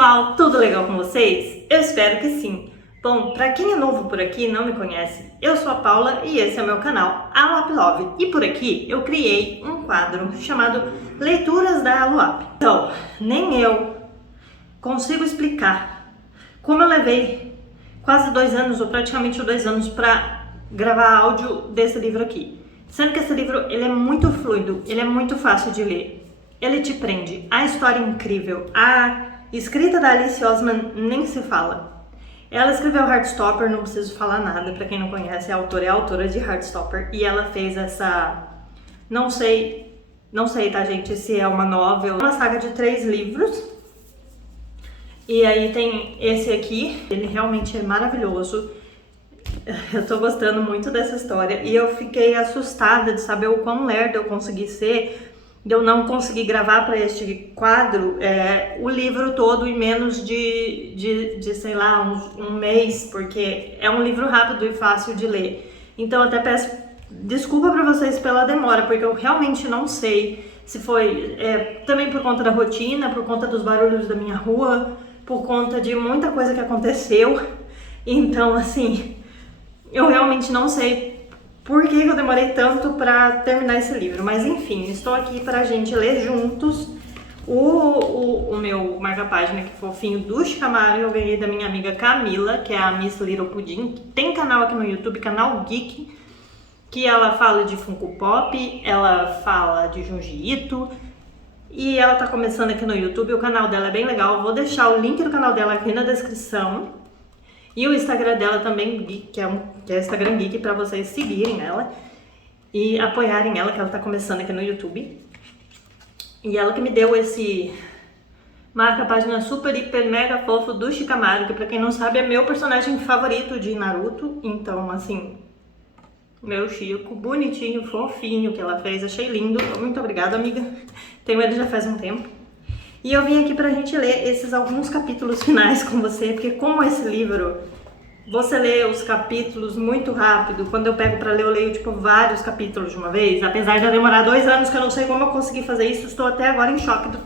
pessoal, tudo legal com vocês? Eu espero que sim. Bom, pra quem é novo por aqui e não me conhece, eu sou a Paula e esse é o meu canal Aluap Love. E por aqui eu criei um quadro chamado Leituras da Aluap. Então, nem eu consigo explicar como eu levei quase 2 anos, ou praticamente 2 anos, pra gravar áudio desse livro aqui. Sendo que esse livro ele é muito fluido, ele é muito fácil de ler. Ele te prende, a história é incrível, a escrita da Alice Oseman nem se fala. Ela escreveu Heartstopper, não preciso falar nada, pra quem não conhece, a autora de Heartstopper, e ela fez essa, não sei, tá gente, se é uma novel, uma saga de 3 livros, e aí tem esse aqui, ele realmente é maravilhoso. Eu tô gostando muito dessa história, e eu fiquei assustada de saber o quão lerda eu consegui ser, de eu não conseguir gravar para este quadro o livro todo em menos de sei lá, um mês, porque é um livro rápido e fácil de ler. Então até peço desculpa para vocês pela demora, porque eu realmente não sei se foi também por conta da rotina, por conta dos barulhos da minha rua, por conta de muita coisa que aconteceu. Então assim, eu realmente não sei por que eu demorei tanto para terminar esse livro, mas enfim, estou aqui para a gente ler juntos o meu marca-página, que fofinho, do Shikamaru. Eu ganhei da minha amiga Camila, que é a Miss Little Pudim, que tem canal aqui no YouTube, canal Geek, que ela fala de Funko Pop, ela fala de Junji Ito, e ela tá começando aqui no YouTube. O canal dela é bem legal, vou deixar o link do canal dela aqui na descrição. E o Instagram dela também, que é Instagram Geek, pra vocês seguirem ela e apoiarem ela, que ela tá começando aqui no YouTube. E ela que me deu esse marca-página super, hiper, mega fofo do Shikamaru, que pra quem não sabe é meu personagem favorito de Naruto. Então, assim, meu Chico, bonitinho, fofinho que ela fez, achei lindo. Muito obrigada, amiga. Tenho ele já faz um tempo. E eu vim aqui pra gente ler esses alguns capítulos finais com você, porque como esse livro, você lê os capítulos muito rápido. Quando eu pego pra ler, eu leio tipo vários capítulos de uma vez, apesar de demorar 2 anos, que eu não sei como eu consegui fazer isso, estou até agora em choque.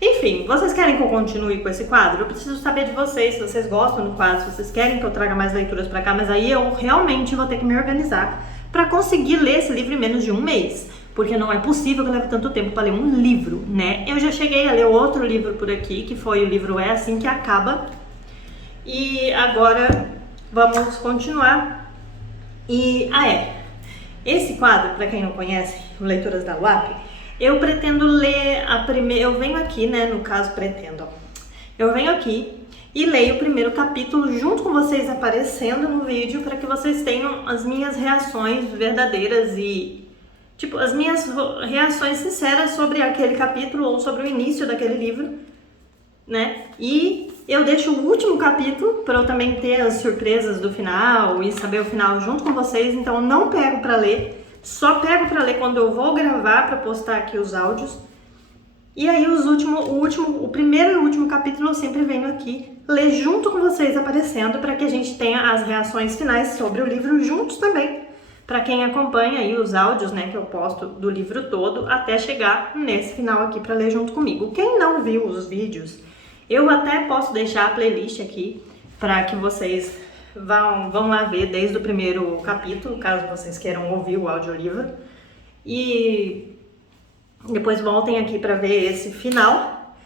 Enfim, vocês querem que eu continue com esse quadro? Eu preciso saber de vocês, se vocês gostam do quadro, se vocês querem que eu traga mais leituras pra cá, mas aí eu realmente vou ter que me organizar pra conseguir ler esse livro em menos de um mês. Porque não é possível que eu leve tanto tempo para ler um livro, né? Eu já cheguei a ler outro livro por aqui, que foi o livro É Assim Que Acaba. E agora vamos continuar. E, esse quadro, para quem não conhece, Leituras da Aluap, eu pretendo ler a primeira... Eu venho aqui, né? No caso, pretendo. Eu venho aqui e leio o primeiro capítulo junto com vocês aparecendo no vídeo, para que vocês tenham as minhas reações verdadeiras e... tipo, as minhas reações sinceras sobre aquele capítulo ou sobre o início daquele livro, né? E eu deixo o último capítulo para eu também ter as surpresas do final e saber o final junto com vocês. Então eu não pego para ler, só pego para ler quando eu vou gravar para postar aqui os áudios. E aí o primeiro e o último capítulo eu sempre venho aqui ler junto com vocês aparecendo, para que a gente tenha as reações finais sobre o livro juntos também. Para quem acompanha aí os áudios, né, que eu posto do livro todo, até chegar nesse final aqui para ler junto comigo. Quem não viu os vídeos, eu até posso deixar a playlist aqui para que vocês vão lá ver desde o primeiro capítulo, caso vocês queiram ouvir o audiolivro. E depois voltem aqui para ver esse final.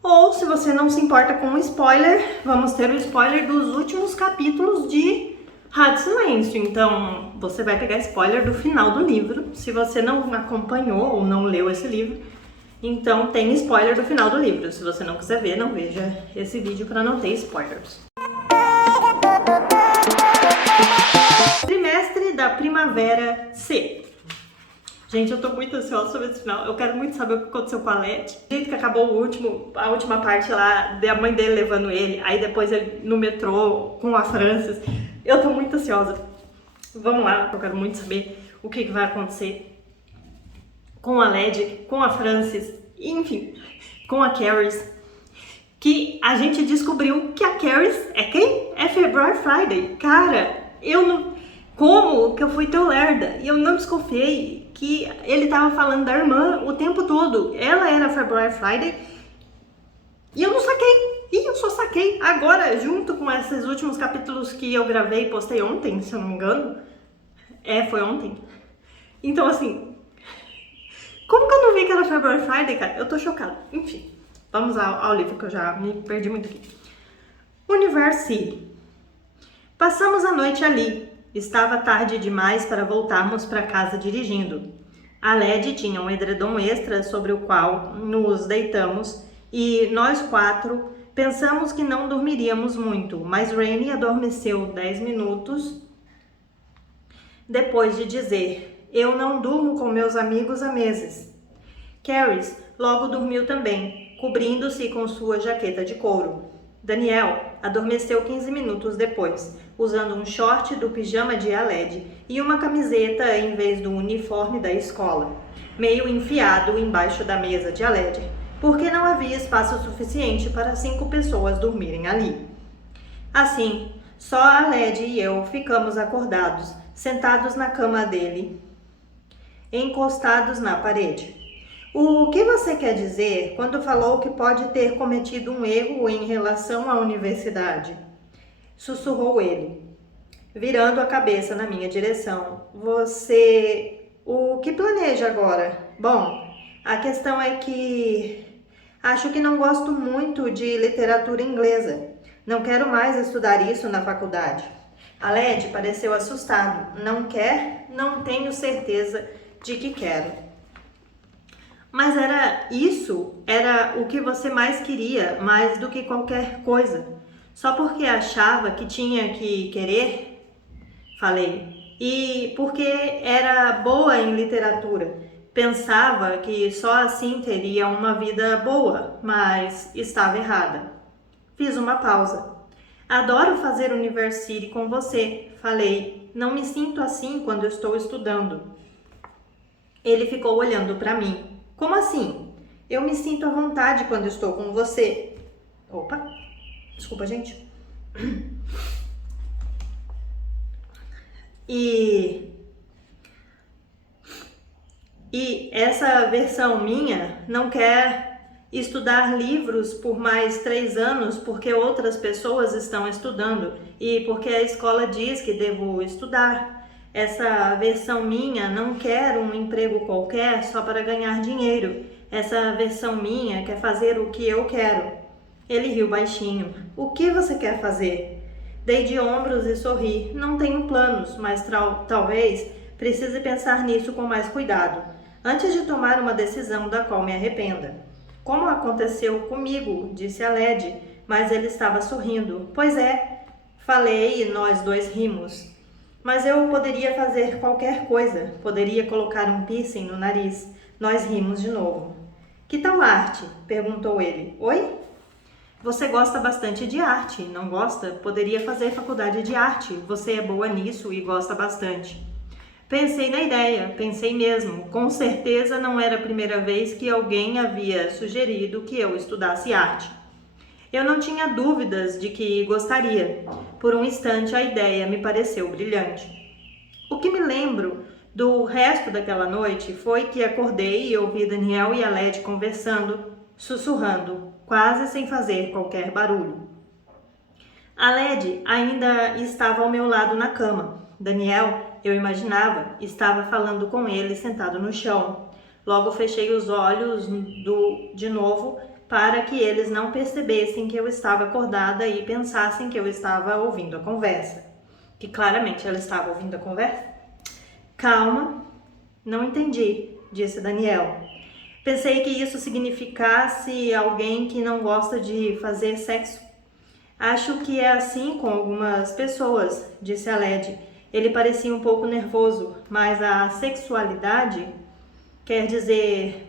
Ou, se você não se importa com o spoiler, vamos ter o spoiler dos últimos capítulos de Rádio Silêncio. Então, você vai pegar spoiler do final do livro. Se você não acompanhou ou não leu esse livro, então tem spoiler do final do livro. Se você não quiser ver, não veja esse vídeo para não ter spoilers. Trimestre da Primavera C. Gente, eu tô muito ansiosa sobre esse final. Eu quero muito saber o que aconteceu com a Leti. O jeito que acabou a última parte lá, da mãe dele levando ele, aí depois ele no metrô com a Frances. Eu tô muito ansiosa. Vamos lá, eu quero muito saber o que vai acontecer com a Led, com a Frances, enfim, com a Caris. Que a gente descobriu que a Caris é quem? É February Friday. Cara, eu não... Como que eu fui tão lerda? E eu não desconfiei que ele tava falando da irmã o tempo todo. Ela era February Friday e eu não saquei. saquei agora, junto com esses últimos capítulos que eu gravei e postei ontem, se eu não me engano. Foi ontem. Então, assim, como que eu não vi que era February Friday, cara? Eu tô chocada. Enfim, vamos ao livro, que eu já me perdi muito aqui. University. Passamos a noite ali. Estava tarde demais para voltarmos para casa dirigindo. A Led tinha um edredom extra sobre o qual nos deitamos e nós 4 pensamos que não dormiríamos muito, mas Rainy adormeceu 10 minutos depois de dizer: eu não durmo com meus amigos há meses. Caris logo dormiu também, cobrindo-se com sua jaqueta de couro. Daniel adormeceu 15 minutos depois, usando um short do pijama de Aled e uma camiseta em vez do uniforme da escola, meio enfiado embaixo da mesa de Aled, porque não havia espaço suficiente para 5 pessoas dormirem ali. Assim, só Aled e eu ficamos acordados, sentados na cama dele, encostados na parede. O que você quer dizer quando falou que pode ter cometido um erro em relação à universidade? Sussurrou ele, virando a cabeça na minha direção. O que planeja agora? Bom, a questão é que acho que não gosto muito de literatura inglesa. Não quero mais estudar isso na faculdade. Aled pareceu assustado. Não quer? Não tenho certeza de que quero. Mas era o que você mais queria, mais do que qualquer coisa. Só porque achava que tinha que querer? Falei. E porque era boa em literatura. Pensava que só assim teria uma vida boa, mas estava errada. Fiz uma pausa. Adoro fazer University com você, falei. Não me sinto assim quando estou estudando. Ele ficou olhando para mim. Como assim? Eu me sinto à vontade quando estou com você. Opa, desculpa, gente. E essa versão minha não quer estudar livros por mais 3 anos porque outras pessoas estão estudando e porque a escola diz que devo estudar. Essa versão minha não quer um emprego qualquer só para ganhar dinheiro. Essa versão minha quer fazer o que eu quero. Ele riu baixinho. O que você quer fazer? Dei de ombros e sorri. Não tenho planos, mas talvez precise pensar nisso com mais cuidado, antes de tomar uma decisão da qual me arrependa. Como aconteceu comigo, disse Aled, mas ele estava sorrindo. Pois é, falei e nós 2 rimos. Mas eu poderia fazer qualquer coisa. Poderia colocar um piercing no nariz. Nós rimos de novo. Que tal arte? Perguntou ele. Oi? Você gosta bastante de arte, não gosta? Poderia fazer faculdade de arte. Você é boa nisso e gosta bastante. Pensei na ideia, pensei mesmo. Com certeza não era a primeira vez que alguém havia sugerido que eu estudasse arte. Eu não tinha dúvidas de que gostaria. Por um instante a ideia me pareceu brilhante. O que me lembro do resto daquela noite foi que acordei e ouvi Daniel e Aled conversando, sussurrando, quase sem fazer qualquer barulho. Aled ainda estava ao meu lado na cama. Daniel, eu imaginava, estava falando com ele sentado no chão. Logo fechei os olhos de novo para que eles não percebessem que eu estava acordada e pensassem que eu estava ouvindo a conversa. Que claramente ela estava ouvindo a conversa. Calma, não entendi, disse Daniel. Pensei que isso significasse alguém que não gosta de fazer sexo. Acho que é assim com algumas pessoas, disse Aled. Ele parecia um pouco nervoso, mas a sexualidade quer dizer...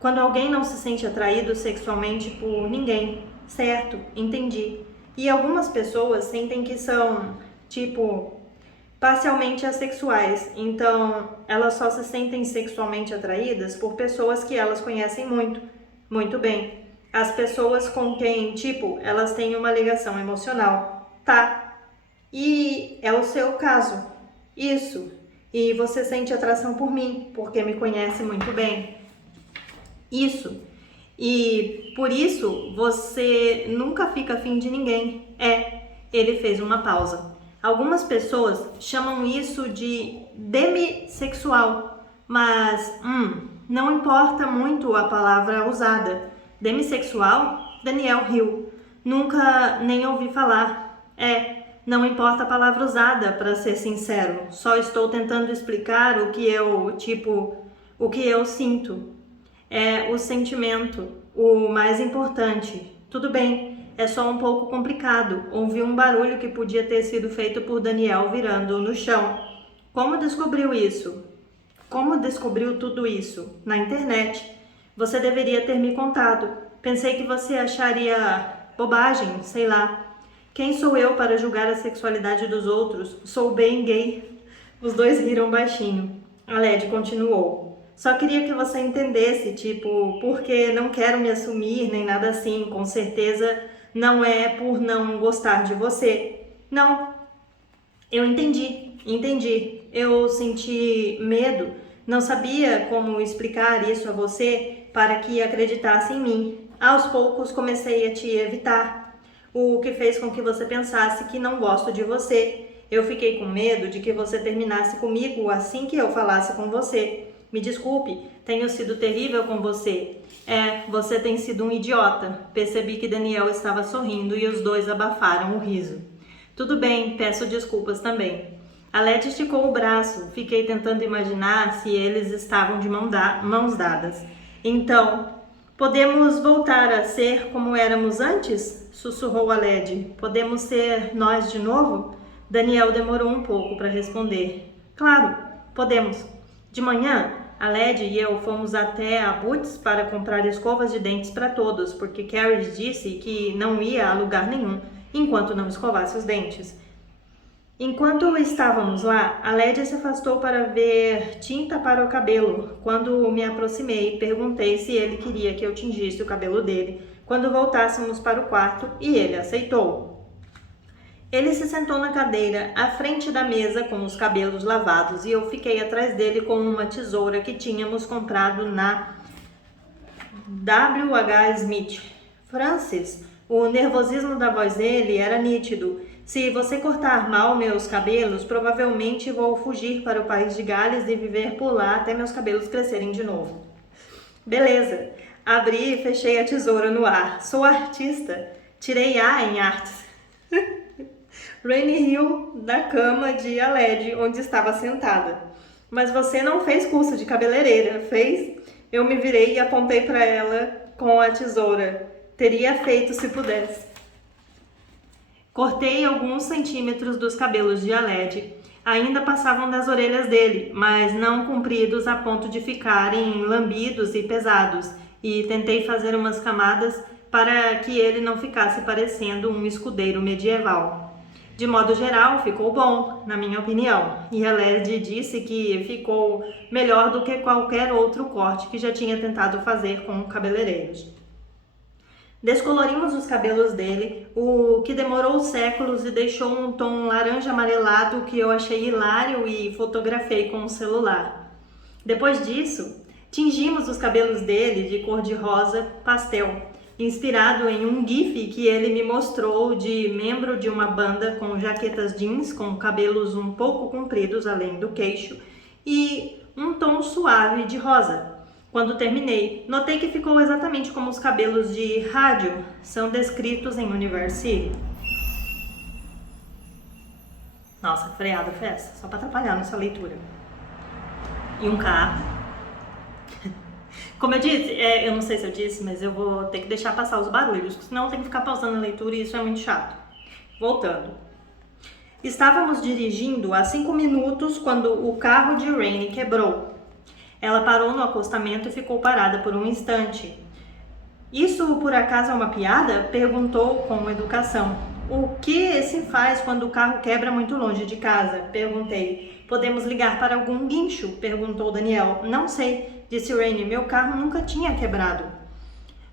quando alguém não se sente atraído sexualmente por ninguém. Certo, entendi. E algumas pessoas sentem que são, parcialmente assexuais. Então, elas só se sentem sexualmente atraídas por pessoas que elas conhecem muito, muito bem. As pessoas com quem, elas têm uma ligação emocional. Tá. E é o seu caso. Isso. E você sente atração por mim, porque me conhece muito bem. Isso. E por isso você nunca fica afim de ninguém. Ele fez uma pausa. Algumas pessoas chamam isso de demissexual, mas não importa muito a palavra usada. Demissexual? Daniel riu. Nunca nem ouvi falar. Não importa a palavra usada, para ser sincero. Só estou tentando explicar o que eu sinto. É o sentimento, o mais importante. Tudo bem, é só um pouco complicado. Ouvi um barulho que podia ter sido feito por Daniel virando no chão. Como descobriu isso? Como descobriu tudo isso? Na internet. Você deveria ter me contado. Pensei que você acharia bobagem, sei lá. Quem sou eu para julgar a sexualidade dos outros? Sou bem gay. Os dois riram baixinho. A Led continuou. Só queria que você entendesse, porque não quero me assumir nem nada assim. Com certeza não é por não gostar de você. Não. Eu entendi. Eu senti medo. Não sabia como explicar isso a você para que acreditasse em mim. Aos poucos comecei a te evitar, o que fez com que você pensasse que não gosto de você. Eu fiquei com medo de que você terminasse comigo assim que eu falasse com você. Me desculpe, tenho sido terrível com você. Você tem sido um idiota. Percebi que Daniel estava sorrindo e os dois abafaram o riso. Tudo bem, peço desculpas também. A Led esticou o braço. Fiquei tentando imaginar se eles estavam de mãos dadas. Então, podemos voltar a ser como éramos antes? Sussurrou a Led. Podemos ser nós de novo? Daniel demorou um pouco para responder. Claro, podemos. De manhã, a Led e eu fomos até a Boots para comprar escovas de dentes para todos, porque Carrie disse que não ia a lugar nenhum enquanto não escovasse os dentes. Enquanto estávamos lá, a Led se afastou para ver tinta para o cabelo. Quando me aproximei, perguntei se ele queria que eu tingisse o cabelo dele quando voltássemos para o quarto e ele aceitou. Ele se sentou na cadeira à frente da mesa com os cabelos lavados e eu fiquei atrás dele com uma tesoura que tínhamos comprado na W.H. Smith. Francis, o nervosismo da voz dele era nítido. Se você cortar mal meus cabelos, provavelmente vou fugir para o país de Gales e viver por lá até meus cabelos crescerem de novo. Beleza. Abri e fechei a tesoura no ar. Sou artista. Tirei A em artes. Rainey riu da cama de Aled, onde estava sentada. Mas você não fez curso de cabeleireira, fez? Eu me virei e apontei para ela com a tesoura. Teria feito se pudesse. Cortei alguns centímetros dos cabelos de Aled. Ainda passavam das orelhas dele, mas não compridos a ponto de ficarem lambidos e pesados, e tentei fazer umas camadas para que ele não ficasse parecendo um escudeiro medieval. De modo geral, ficou bom, na minha opinião, e Aled disse que ficou melhor do que qualquer outro corte que já tinha tentado fazer com cabeleireiros. Descolorimos os cabelos dele, o que demorou séculos e deixou um tom laranja amarelado que eu achei hilário e fotografei com o celular. Depois disso, tingimos os cabelos dele de cor de rosa pastel, inspirado em um gif que ele me mostrou de membro de uma banda com jaquetas jeans com cabelos um pouco compridos além do queixo e um tom suave de rosa. Quando terminei, notei que ficou exatamente como os cabelos de rádio são descritos em University. Nossa, que freada foi essa? Só para atrapalhar nossa leitura. E um carro. Como eu disse, eu não sei se eu disse, mas eu vou ter que deixar passar os barulhos, senão eu tenho que ficar pausando a leitura e isso é muito chato. Voltando. Estávamos dirigindo há 5 minutos quando o carro de Rainey quebrou. Ela parou no acostamento e ficou parada por um instante. Isso por acaso é uma piada? Perguntou com educação. O que se faz quando o carro quebra muito longe de casa? Perguntei. Podemos ligar para algum guincho? Perguntou Daniel. Não sei, disse Rainey. Meu carro nunca tinha quebrado.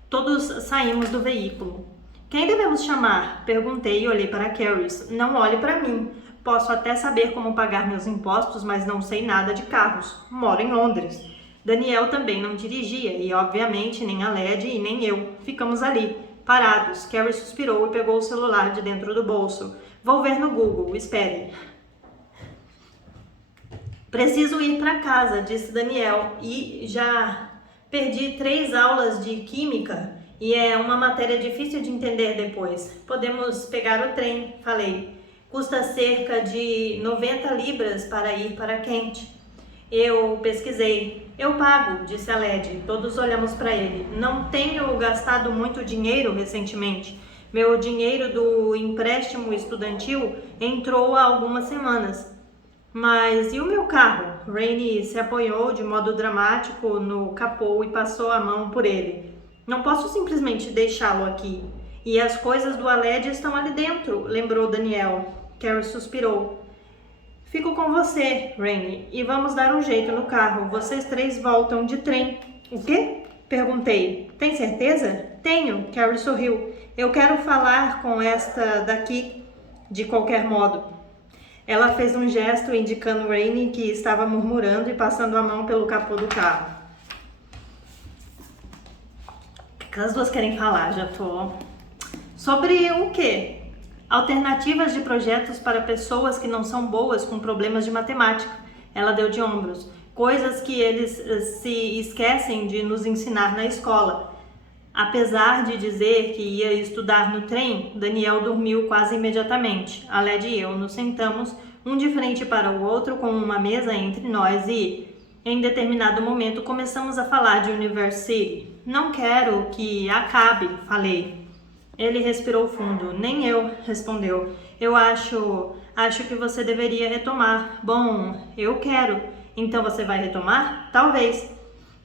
Todos saímos do veículo. Quem devemos chamar? Perguntei e olhei para Carrie. Não olhe para mim. Posso até saber como pagar meus impostos, mas não sei nada de carros. Moro em Londres. Daniel também não dirigia e, obviamente, nem a Led e nem eu. Ficamos ali, parados. Carrie suspirou e pegou o celular de dentro do bolso. Vou ver no Google, espere. Preciso ir para casa, disse Daniel, e já perdi 3 aulas de química e é uma matéria difícil de entender depois. Podemos pegar o trem, falei. Custa cerca de 90 libras para ir para Kent. Eu pesquisei. Eu pago, disse a Led. Todos olhamos para ele. Não tenho gastado muito dinheiro recentemente. Meu dinheiro do empréstimo estudantil entrou há algumas semanas. Mas e o meu carro? Rainey se apoiou de modo dramático no capô e passou a mão por ele. Não posso simplesmente deixá-lo aqui. E as coisas do Aled estão ali dentro, lembrou Daniel. Carrie suspirou. Fico com você, Rainey, e vamos dar um jeito no carro. Vocês 3 voltam de trem. O quê? Perguntei. Tem certeza? Tenho, Carrie sorriu. Eu quero falar com esta daqui, de qualquer modo. Ela fez um gesto indicando Rainey que estava murmurando e passando a mão pelo capô do carro. O que as duas querem falar? Já tô... Sobre o quê? Alternativas de projetos para pessoas que não são boas com problemas de matemática. Ela deu de ombros. Coisas que eles se esquecem de nos ensinar na escola. Apesar de dizer que ia estudar no trem, Daniel dormiu quase imediatamente. A Led e eu nos sentamos, um de frente para o outro, com uma mesa entre nós e, em determinado momento, começamos a falar de University. Não quero que acabe, falei. Ele respirou fundo. Nem eu, respondeu. Eu acho que você deveria retomar. Bom, eu quero. Então você vai retomar? Talvez.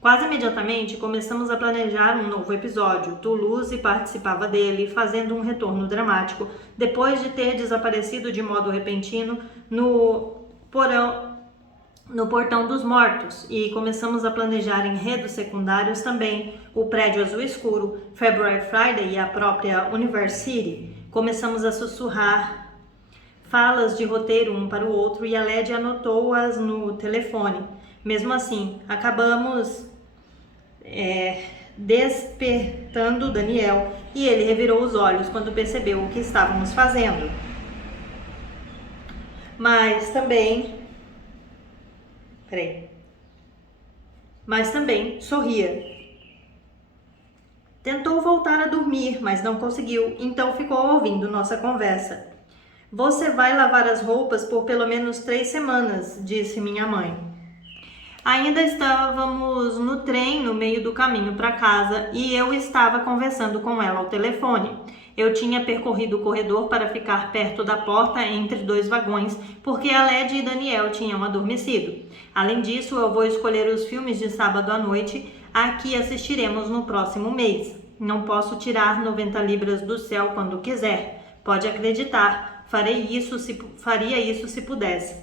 Quase imediatamente começamos a planejar um novo episódio. Toulouse participava dele, fazendo um retorno dramático, depois de ter desaparecido de modo repentino no Portão dos Mortos, e começamos a planejar enredos secundários também, o Prédio Azul Escuro, February Friday e a própria University. Começamos a sussurrar falas de roteiro um para o outro e a Led anotou-as no telefone. Mesmo assim, acabamos despertando Daniel e ele revirou os olhos quando percebeu o que estávamos fazendo. Mas também sorria. Tentou voltar a dormir, mas não conseguiu, então ficou ouvindo nossa conversa. Você vai lavar as roupas por pelo menos 3 semanas, disse minha mãe. Ainda estávamos no trem no meio do caminho para casa e eu estava conversando com ela ao telefone. Eu tinha percorrido o corredor para ficar perto da porta entre 2 vagões, porque a Led e Daniel tinham adormecido. Além disso, eu vou escolher os filmes de sábado à noite a que assistiremos no próximo mês. Não posso tirar 90 libras do céu quando quiser. Pode acreditar, faria isso se pudesse.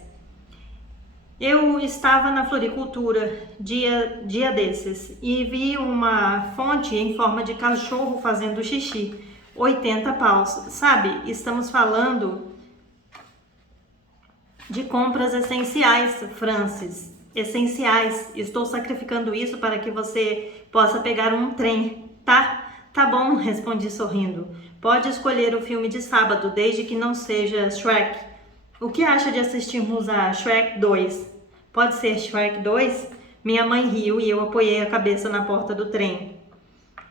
Eu estava na floricultura dia desses e vi uma fonte em forma de cachorro fazendo xixi. 80 paus. Sabe, estamos falando de compras essenciais, Francis. Essenciais. Estou sacrificando isso para que você possa pegar um trem, tá? Tá bom, respondi sorrindo. Pode escolher o filme de sábado, desde que não seja Shrek. O que acha de assistirmos a Shrek 2? Pode ser Shrek 2? Minha mãe riu e eu apoiei a cabeça na porta do trem.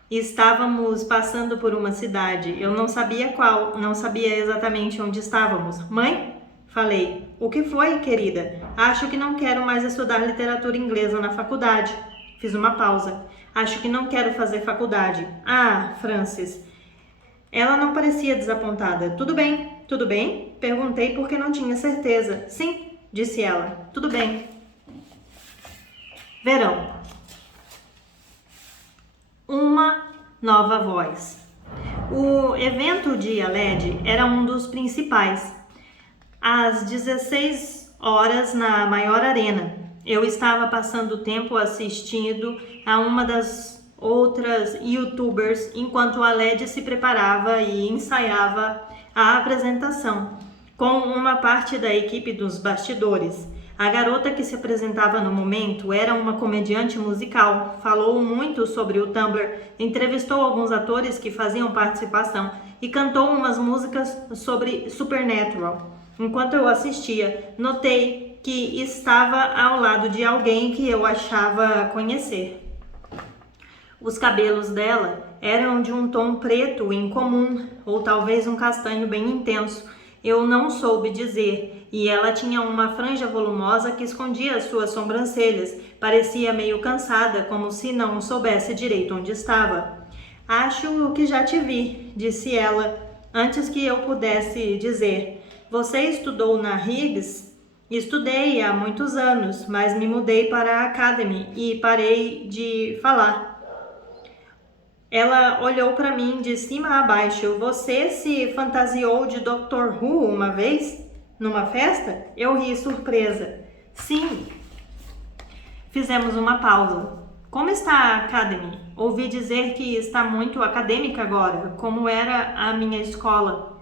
Estávamos passando por uma cidade. Eu não sabia qual, não sabia exatamente onde estávamos. Mãe? Falei. O que foi, querida? Acho que não quero mais estudar literatura inglesa na faculdade. Fiz uma pausa. Acho que não quero fazer faculdade. Ah, Francis. Ela não parecia desapontada. Tudo bem? Tudo bem? Perguntei porque não tinha certeza. Sim, disse ela. Tudo bem. Verão. Uma nova voz. O evento de Aled era um dos principais. Às 16 horas na maior arena. Eu estava passando tempo assistindo a uma das outras youtubers enquanto Aled se preparava e ensaiava a apresentação com uma parte da equipe dos bastidores. A garota que se apresentava no momento era uma comediante musical, falou muito sobre o Tumblr, entrevistou alguns atores que faziam participação e cantou umas músicas sobre Supernatural. Enquanto eu assistia, notei que estava ao lado de alguém que eu achava conhecer. Os cabelos dela eram de um tom preto incomum, ou talvez um castanho bem intenso. Eu não soube dizer, e ela tinha uma franja volumosa que escondia as suas sobrancelhas. Parecia meio cansada, como se não soubesse direito onde estava. Acho que já te vi, disse ela, antes que eu pudesse dizer. Você estudou na Higgs? Estudei há muitos anos, mas me mudei para a Academy e parei de falar. Ela olhou para mim de cima a baixo. Você se fantasiou de Dr. Who uma vez? Numa festa? Eu ri surpresa. Sim. Fizemos uma pausa. Como está a Academy? Ouvi dizer que está muito acadêmica agora, como era a minha escola.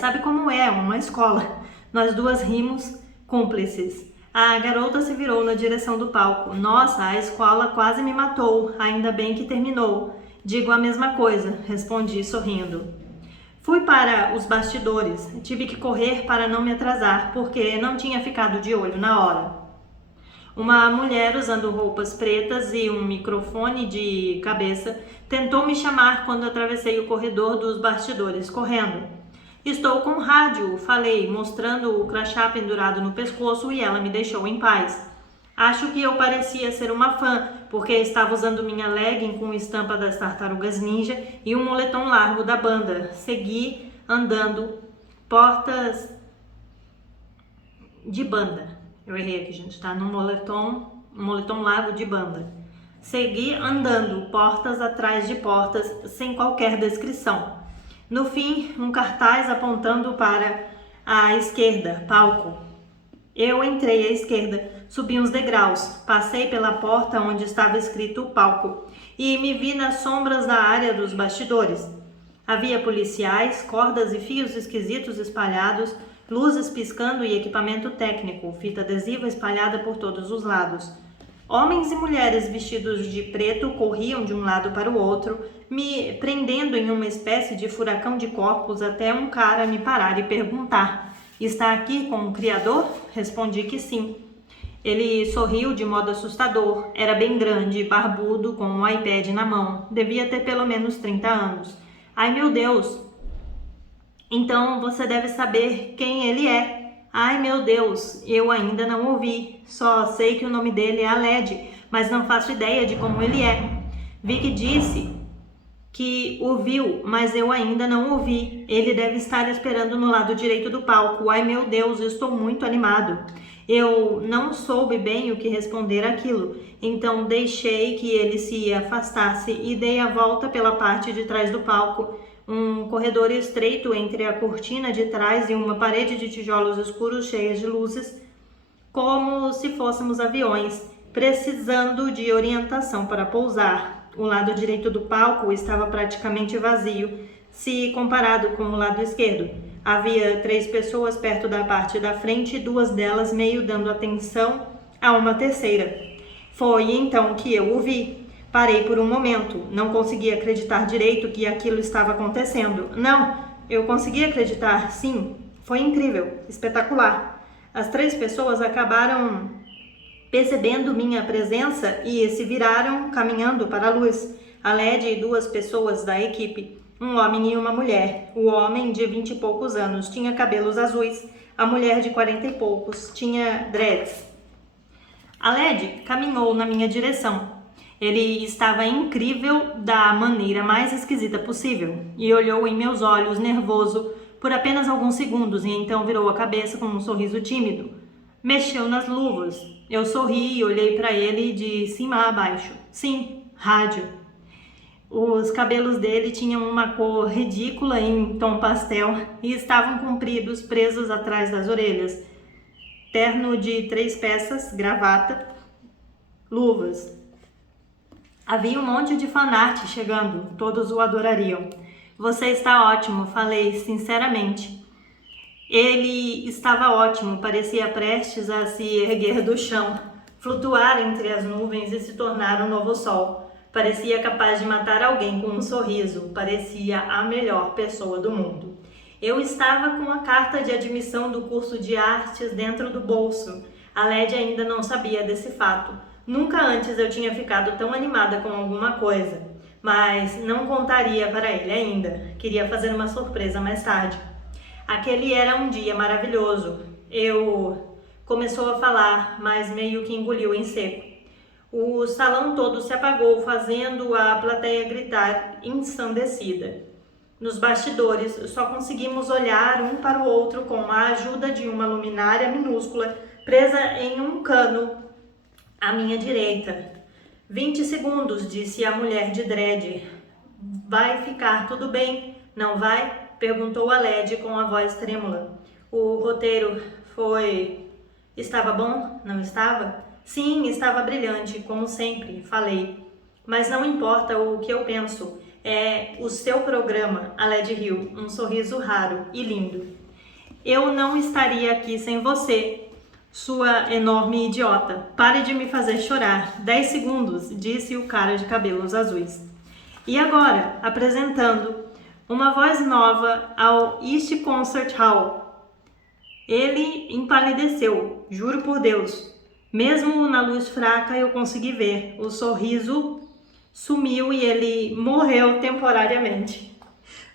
Sabe como é, uma escola. Nós duas rimos, cúmplices. A garota se virou na direção do palco. Nossa, a escola quase me matou, ainda bem que terminou. Digo a mesma coisa, respondi sorrindo. Fui para os bastidores. Tive que correr para não me atrasar, porque não tinha ficado de olho na hora. Uma mulher usando roupas pretas e um microfone de cabeça tentou me chamar quando atravessei o corredor dos bastidores, correndo. Estou com rádio, falei, mostrando o crachá pendurado no pescoço, e ela me deixou em paz. Acho que eu parecia ser uma fã, porque estava usando minha legging com estampa das Tartarugas Ninja e um moletom largo da banda. Segui andando, portas de banda. Eu errei aqui, gente, tá? No moletom largo de banda. Segui andando, portas atrás de portas, sem qualquer descrição. No fim, um cartaz apontando para a esquerda, palco. Eu entrei à esquerda, subi uns degraus, passei pela porta onde estava escrito o palco e me vi nas sombras da área dos bastidores. Havia policiais, cordas e fios esquisitos espalhados, luzes piscando e equipamento técnico, fita adesiva espalhada por todos os lados. Homens e mulheres vestidos de preto corriam de um lado para o outro, me prendendo em uma espécie de furacão de corpos até um cara me parar e perguntar: "Está aqui com o criador?" Respondi que sim. Ele sorriu de modo assustador. Era bem grande, barbudo, com um iPad na mão. Devia ter pelo menos 30 anos. Ai, meu Deus! Então você deve saber quem ele é. Ai, meu Deus, eu ainda não ouvi. Só sei que o nome dele é Aled, mas não faço ideia de como ele é. Vic disse que o viu, mas eu ainda não ouvi. Ele deve estar esperando no lado direito do palco. Ai, meu Deus, eu estou muito animado. Eu não soube bem o que responder àquilo, então deixei que ele se afastasse e dei a volta pela parte de trás do palco. Um corredor estreito entre a cortina de trás e uma parede de tijolos escuros cheias de luzes, como se fôssemos aviões, precisando de orientação para pousar. O lado direito do palco estava praticamente vazio, se comparado com o lado esquerdo. Havia 3 pessoas perto da parte da frente e 2 delas meio dando atenção a uma terceira. Foi então que eu o vi. Parei por um momento, não conseguia acreditar direito que aquilo estava acontecendo. Não, eu conseguia acreditar, sim. Foi incrível, espetacular. As 3 pessoas acabaram percebendo minha presença e se viraram caminhando para a luz. A LED e 2 pessoas da equipe, um homem e uma mulher. O homem, de 20 e poucos anos, tinha cabelos azuis. A mulher, de 40 e poucos, tinha dreads. A LED caminhou na minha direção. Ele estava incrível da maneira mais esquisita possível e olhou em meus olhos nervoso por apenas alguns segundos e então virou a cabeça com um sorriso tímido. Mexeu nas luvas. Eu sorri e olhei para ele de cima a baixo. Sim, rádio. Os cabelos dele tinham uma cor ridícula em tom pastel e estavam compridos, presos atrás das orelhas. Terno de 3 peças, gravata, luvas. Havia um monte de fanart chegando, todos o adorariam. Você está ótimo, falei sinceramente. Ele estava ótimo, parecia prestes a se erguer do chão, flutuar entre as nuvens e se tornar um novo sol. Parecia capaz de matar alguém com um sorriso, parecia a melhor pessoa do mundo. Eu estava com a carta de admissão do curso de artes dentro do bolso. A Led ainda não sabia desse fato. Nunca antes eu tinha ficado tão animada com alguma coisa, mas não contaria para ele ainda. Queria fazer uma surpresa mais tarde. Aquele era um dia maravilhoso. Começou a falar, mas meio que engoliu em seco. O salão todo se apagou, fazendo a plateia gritar ensandecida. Nos bastidores, só conseguimos olhar um para o outro com a ajuda de uma luminária minúscula presa em um cano à minha direita. 20 segundos, disse a mulher de dread. Vai ficar tudo bem, não vai? Perguntou a Led com a voz trêmula. O roteiro estava bom? Não estava? Sim, estava brilhante, como sempre, falei. Mas não importa o que eu penso. É o seu programa, a Led riu, um sorriso raro e lindo. Eu não estaria aqui sem você, sua enorme idiota. Pare de me fazer chorar. 10 segundos, disse o cara de cabelos azuis. E agora, apresentando uma voz nova ao East Concert Hall. Ele empalideceu, juro por Deus. Mesmo na luz fraca eu consegui ver. O sorriso sumiu e ele morreu temporariamente.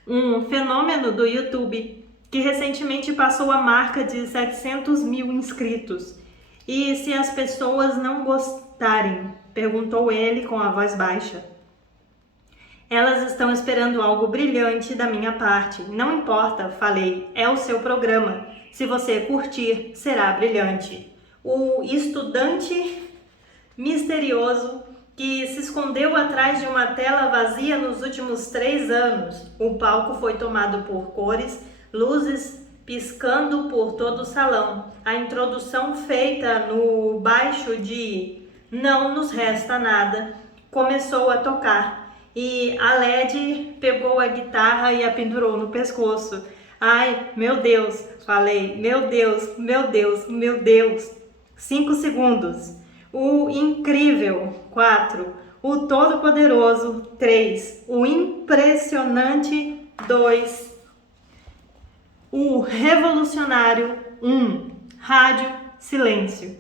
Um fenômeno do YouTube que recentemente passou a marca de 700 mil inscritos. E se as pessoas não gostarem? Perguntou ele com a voz baixa. Elas estão esperando algo brilhante da minha parte. Não importa, falei, é o seu programa. Se você curtir, será brilhante. O estudante misterioso que se escondeu atrás de uma tela vazia nos últimos 3 anos. O palco foi tomado por cores, luzes piscando por todo o salão. A introdução feita no baixo de Não Nos Resta Nada começou a tocar. E a Led pegou a guitarra e a pendurou no pescoço. Ai, meu Deus, falei, meu Deus, meu Deus, meu Deus. 5 segundos. O incrível, 4. O todo-poderoso, 3. O impressionante, 2. O revolucionário, 1. Rádio, silêncio.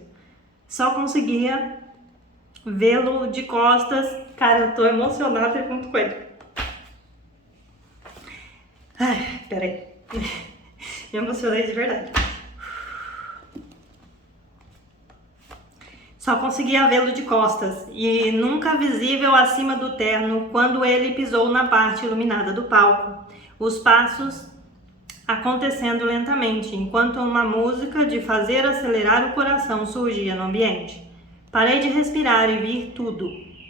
Só conseguia vê-lo de costas. Cara, eu tô emocionada junto com ele. Ai, peraí. Me emocionei de verdade. Só conseguia vê-lo de costas e nunca visível acima do terno quando ele pisou na parte iluminada do palco. Os passos acontecendo lentamente, enquanto uma música de fazer acelerar o coração surgia no ambiente. Parei de respirar e vi tudo.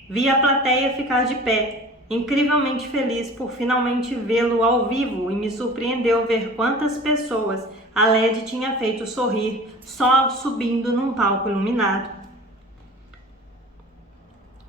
Vi a plateia ficar de pé, incrivelmente feliz por finalmente vê-lo ao vivo, e me surpreendeu ver quantas pessoas a Led tinha feito sorrir só subindo num palco iluminado.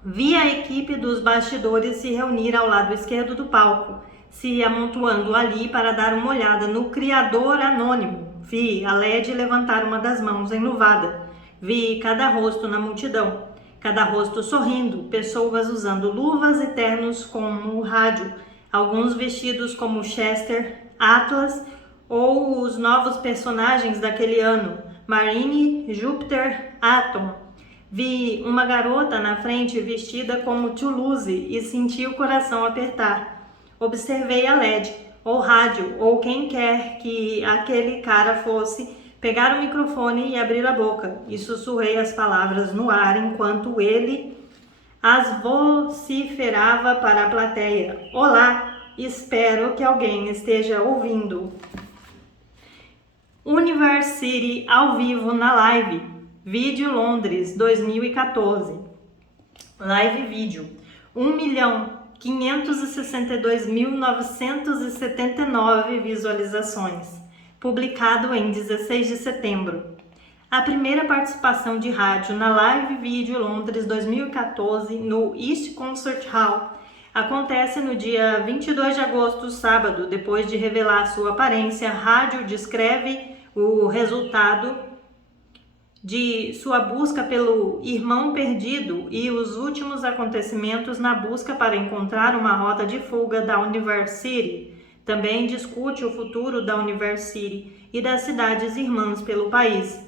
Vi a equipe dos bastidores se reunir ao lado esquerdo do palco, se amontoando ali para dar uma olhada no criador anônimo. Vi a Led levantar uma das mãos enluvada. Vi cada rosto na multidão. Cada rosto sorrindo, pessoas usando luvas e ternos como o rádio, alguns vestidos como Chester, Atlas ou os novos personagens daquele ano, Marine, Júpiter, Atom. Vi uma garota na frente vestida como Toulouse e senti o coração apertar. Observei a Led, ou rádio, ou quem quer que aquele cara fosse, pegar o microfone e abrir a boca, e sussurrei as palavras no ar enquanto ele as vociferava para a plateia. Olá, espero que alguém esteja ouvindo. University ao vivo na live. Vídeo Londres 2014. Live vídeo. 1.562.979 visualizações. Publicado em 16 de setembro. A primeira participação de rádio na Live Vídeo Londres 2014 no East Concert Hall. Acontece no dia 22 de agosto, sábado, depois de revelar sua aparência. Rádio descreve o resultado de sua busca pelo irmão perdido e os últimos acontecimentos na busca para encontrar uma rota de fuga da University. Também discute o futuro da University e das cidades irmãs pelo país.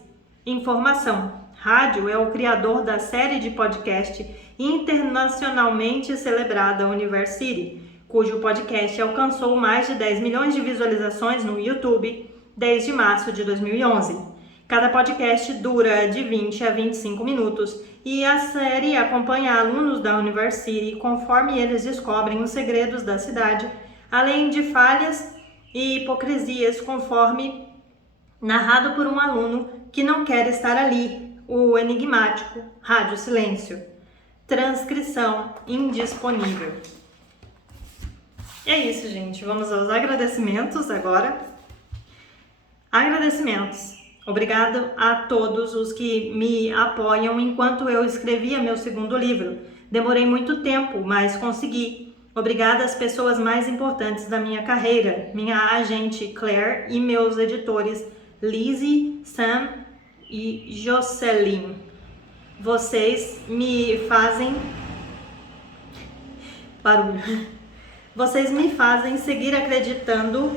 Informação: Rádio é o criador da série de podcast internacionalmente celebrada University, cujo podcast alcançou mais de 10 milhões de visualizações no YouTube desde março de 2011. Cada podcast dura de 20 a 25 minutos e a série acompanha alunos da University conforme eles descobrem os segredos da cidade, além de falhas e hipocrisias, conforme narrado por um aluno que não quer estar ali, o enigmático Rádio Silêncio. Transcrição indisponível. É isso, gente. Vamos aos agradecimentos agora. Agradecimentos. Obrigado a todos os que me apoiam enquanto eu escrevia meu segundo livro. Demorei muito tempo, mas consegui. Obrigada às pessoas mais importantes da minha carreira, minha agente Claire e meus editores Lizzie, Sam e Jocelyn. Vocês me fazem barulho. Vocês me fazem seguir acreditando.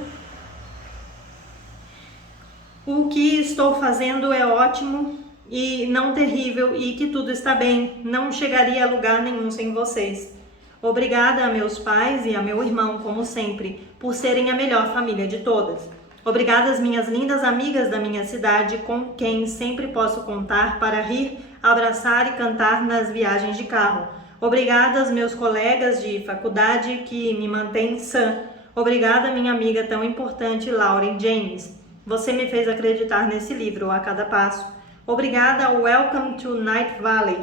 O que estou fazendo é ótimo e não terrível e que tudo está bem. Não chegaria a lugar nenhum sem vocês. Obrigada a meus pais e a meu irmão, como sempre, por serem a melhor família de todas. Obrigada às minhas lindas amigas da minha cidade, com quem sempre posso contar para rir, abraçar e cantar nas viagens de carro. Obrigada aos meus colegas de faculdade que me mantêm sã. Obrigada, minha amiga tão importante, Lauren James. Você me fez acreditar nesse livro a cada passo. Obrigada ao Welcome to Night Valley,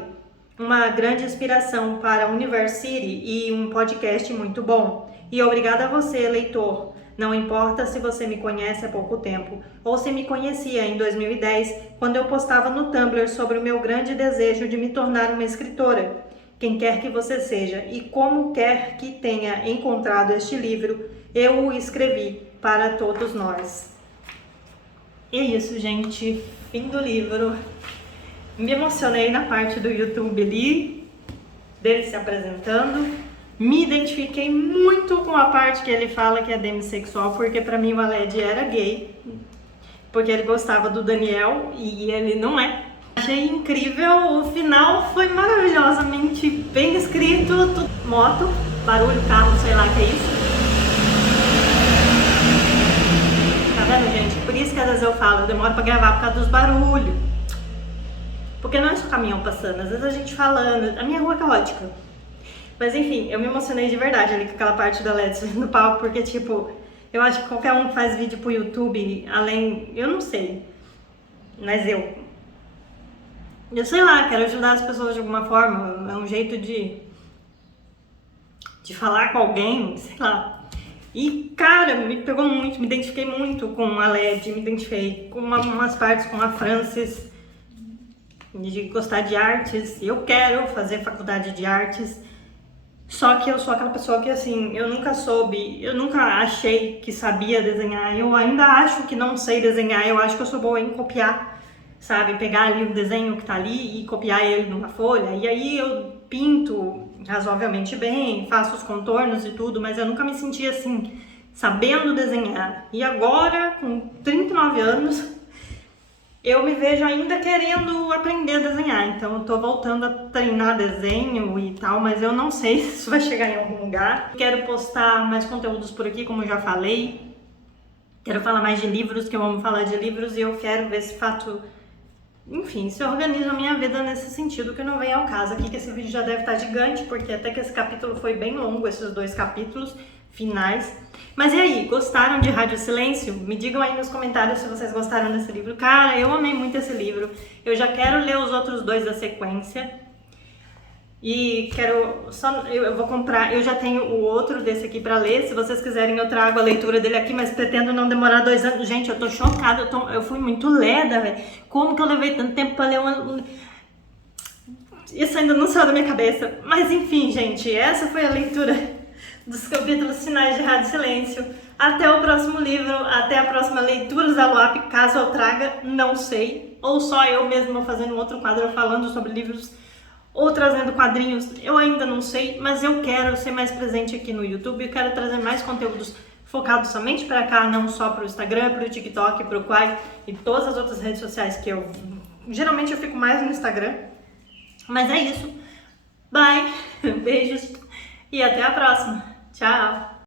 uma grande inspiração para a University e um podcast muito bom. E obrigada a você, leitor. Não importa se você me conhece há pouco tempo ou se me conhecia em 2010, quando eu postava no Tumblr sobre o meu grande desejo de me tornar uma escritora. Quem quer que você seja e como quer que tenha encontrado este livro, eu o escrevi para todos nós. E é isso, gente. Fim do livro. Me emocionei na parte do YouTube ali, dele se apresentando. Me identifiquei muito com a parte que ele fala que é demissexual, porque pra mim o Aled era gay, porque ele gostava do Daniel e ele não é. Achei incrível, o final foi maravilhosamente bem escrito. Moto, barulho, carro, sei lá o que é isso. Tá vendo, gente? Por isso que às vezes eu falo, eu demoro pra gravar por causa dos barulhos. Porque não é só caminhão passando, às vezes a gente falando. A minha rua é caótica. Mas enfim, eu me emocionei de verdade ali com aquela parte da Led no palco, porque tipo, eu acho que qualquer um que faz vídeo pro YouTube, além, eu não sei, mas eu sei lá, quero ajudar as pessoas de alguma forma, é um jeito de falar com alguém, sei lá. E cara, me pegou muito, me identifiquei muito com a Led, me identifiquei com umas partes com a Frances, de gostar de artes. Eu quero fazer faculdade de artes. Só que eu sou aquela pessoa que, assim, eu nunca soube, eu nunca achei que sabia desenhar, eu ainda acho que não sei desenhar, eu acho que eu sou boa em copiar, sabe? Pegar ali o desenho que tá ali e copiar ele numa folha, e aí eu pinto razoavelmente bem, faço os contornos e tudo, mas eu nunca me senti assim, sabendo desenhar. E agora, com 39 anos, eu me vejo ainda querendo aprender a desenhar, então eu tô voltando a treinar desenho e tal, mas eu não sei se isso vai chegar em algum lugar. Quero postar mais conteúdos por aqui, como eu já falei. Quero falar mais de livros, que eu amo falar de livros, e eu quero ver se fato, enfim, se organiza a minha vida nesse sentido, que não vem ao caso aqui, que esse vídeo já deve estar gigante, porque até que esse capítulo foi bem longo, esses 2 capítulos finais. Mas e aí, gostaram de Rádio Silêncio? Me digam aí nos comentários se vocês gostaram desse livro. Cara, eu amei muito esse livro. Eu já quero ler os outros 2 da sequência. E quero eu vou comprar, eu já tenho o outro desse aqui pra ler. Se vocês quiserem eu trago a leitura dele aqui, mas pretendo não demorar 2 anos. Gente, eu tô chocada, eu fui muito leda, velho. Como que eu levei tanto tempo pra ler Isso ainda não saiu da minha cabeça. Mas enfim, gente, essa foi a leitura dos capítulos finais de Rádio Silêncio. Até o próximo livro, até a próxima leitura da Luap, caso eu traga, não sei. Ou só eu mesma fazendo outro quadro falando sobre livros ou trazendo quadrinhos, eu ainda não sei, mas eu quero ser mais presente aqui no YouTube, eu quero trazer mais conteúdos focados somente para cá, não só para o Instagram, para o TikTok, para o Quai e todas as outras redes sociais que eu... Geralmente eu fico mais no Instagram, mas é isso. Bye, beijos e até a próxima. Tchau!